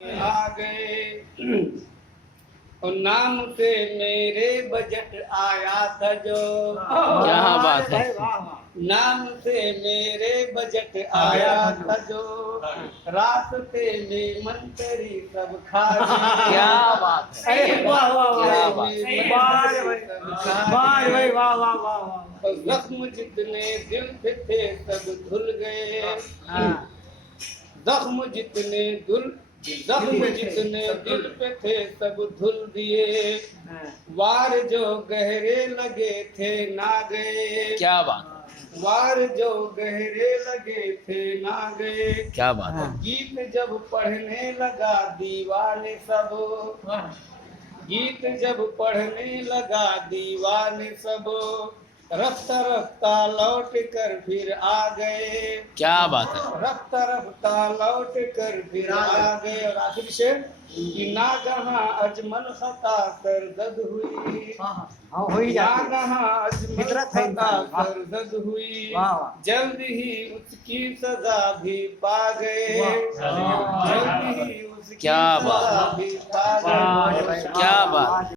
आ गए और नाम से मेरे बजट आया था जो। क्या बात है। नाम से मेरे बजट आया था जो, रास्ते में मंत्री सब खा गए। क्या बात है। अरे वाह वाह वाह क्या वाह बात। वाह। और जख्म जितने दिल पे थे सब धुल गए। जख्म जितने दिल पे थे सब धुल दिए। वार जो गहरे लगे थे ना गए। क्या बात। वार जो गहरे लगे थे ना गए। क्या बात है। गीत जब पढ़ने लगा दीवाने सब, गीत जब पढ़ने लगा दीवाने सब, रफ्ता रफ्ता लौट कर फिर आ गए। क्या बात है। रफ्ता रफ्ता लौट कर फिर आ गए। और आखिर से कि नागहा अजमल खता सरदद हुई। नागहा अजमल खता सरदद हुई। जल्द ही उसकी सजा भी पा गए। जल्द ही उसकी क्या बात। सजा भी